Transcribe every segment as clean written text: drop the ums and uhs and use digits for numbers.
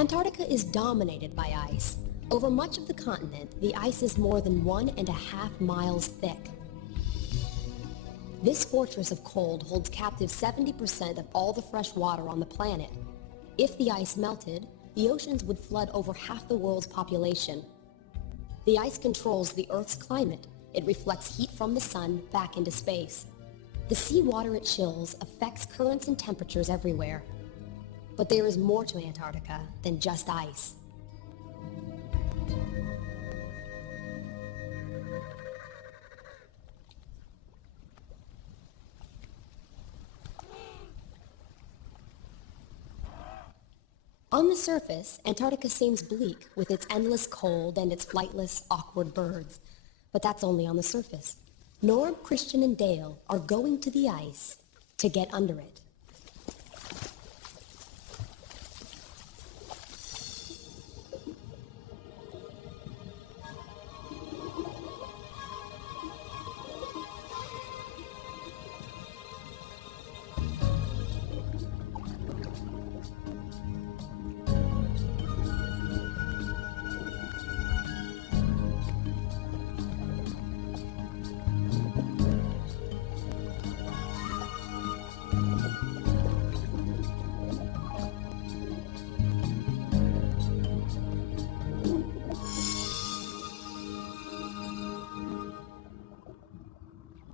Antarctica is dominated by ice. Over much of the continent, the ice is more than 1.5 miles thick. This fortress of cold holds captive 70% of all the fresh water on the planet. If the ice melted, the oceans would flood over half the world's population. The ice controls the Earth's climate. It reflects heat from the sun back into space. The seawater it chills affects currents and temperatures everywhere. But there is more to Antarctica than just ice. On the surface, Antarctica seems bleak with its endless cold and its flightless, awkward birds. But that's only on the surface. Norm, Christian, and Dale are going to the ice to get under it.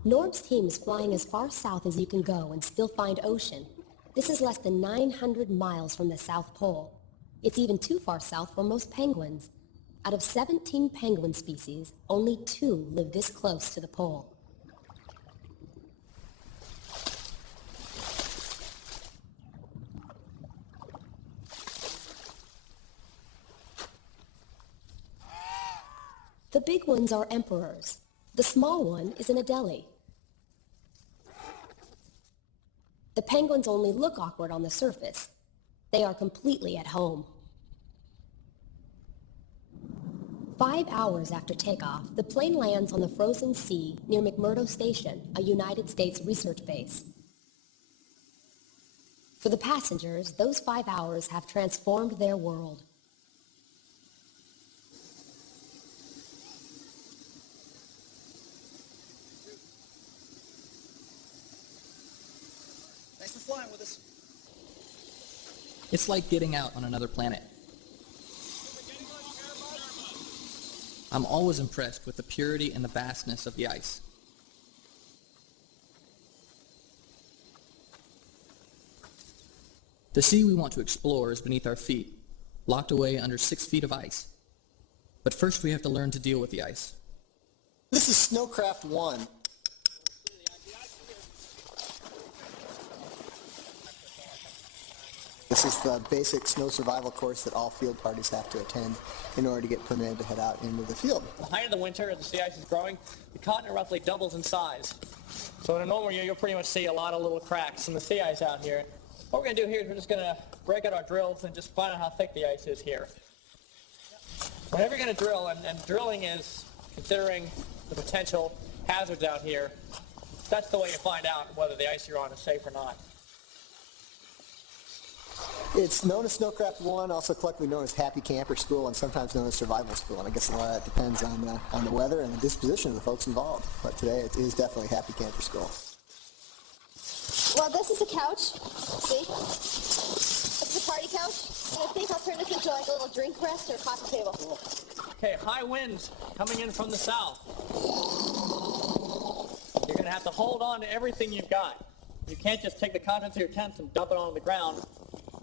Norm's team is flying as far south as you can go and still find ocean. This is less than 900 miles from the South Pole. It's even too far south for most penguins. Out of 17 penguin species, only 2 live this close to the pole. The big ones are emperors. The small one is an Adelie. The penguins only look awkward on the surface. They are completely at home. 5 hours after takeoff, the plane lands on the frozen sea near McMurdo Station, a United States research base. For the passengers, those 5 hours have transformed their world. Thanks for flying with us. It's like getting out on another planet. I'm always impressed with the purity and the vastness of the ice. The sea we want to explore is beneath our feet, locked away under 6 feet of ice. But first we have to learn to deal with the ice. This is Snowcraft 1. This is the basic snow survival course that all field parties have to attend in order to get permitted to head out into the field. The height of the winter, as the sea ice is growing, the continent roughly doubles in size. So in a normal year, you'll pretty much see a lot of little cracks in the sea ice out here. What we're going to do here is we're just going to break out our drills and just find out how thick the ice is here. Whenever you're going to drill, and drilling is considering the potential hazards out here, that's the way you find out whether the ice you're on is safe or not. It's known as Snowcraft 1, also collectively known as Happy Camper School, and sometimes known as Survival School. And I guess a lot of that depends on the weather and the disposition of the folks involved. But today it is definitely Happy Camper School. Well, this is a couch. See? This is a party couch. And I think I'll turn this into like a little drink rest or a coffee table. Okay, high winds coming in from the south. You're going to have to hold on to everything you've got. You can't just take the contents of your tent and dump it on the ground,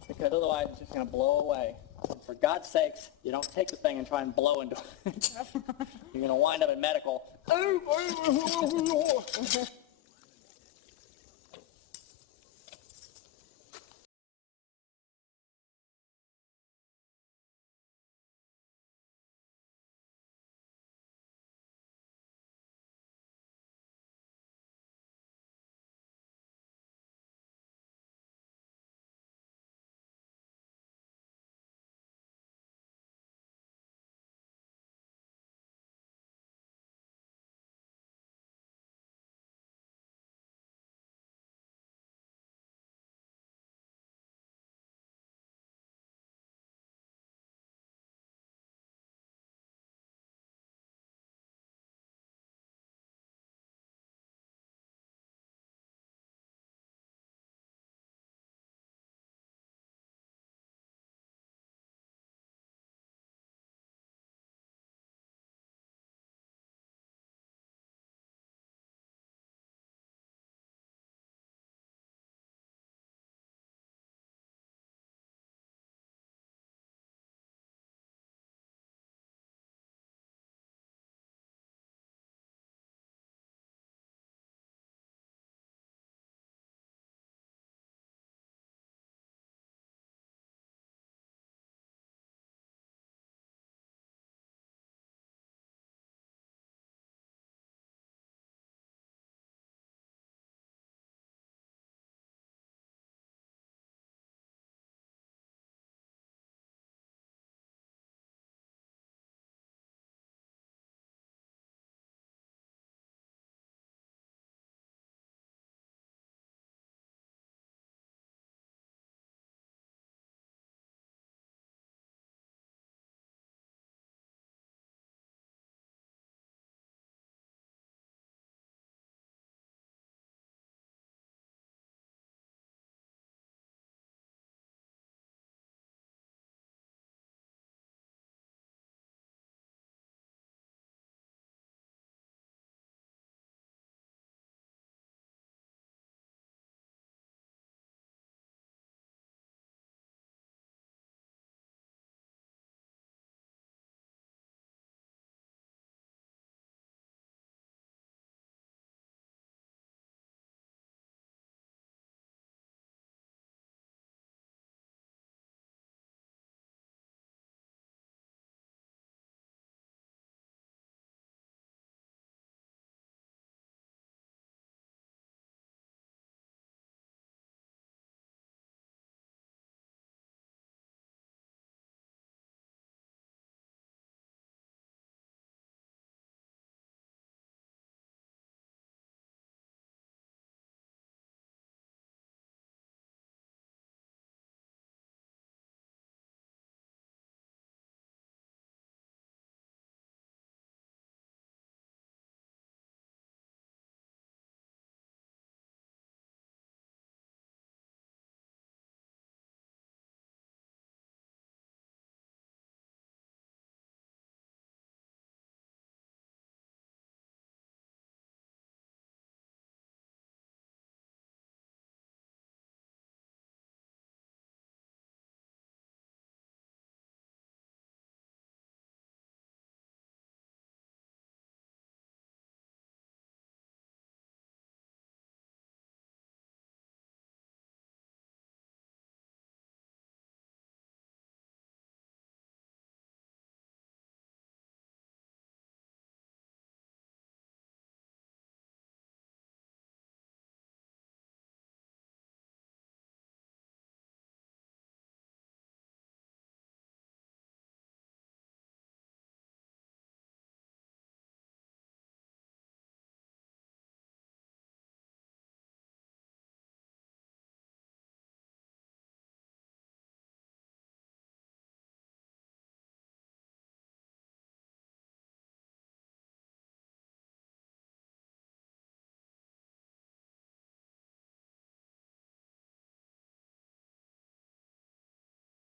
because otherwise it's just going to blow away. And for God's sakes, you don't take the thing and try and blow into it. You're going to wind up in medical.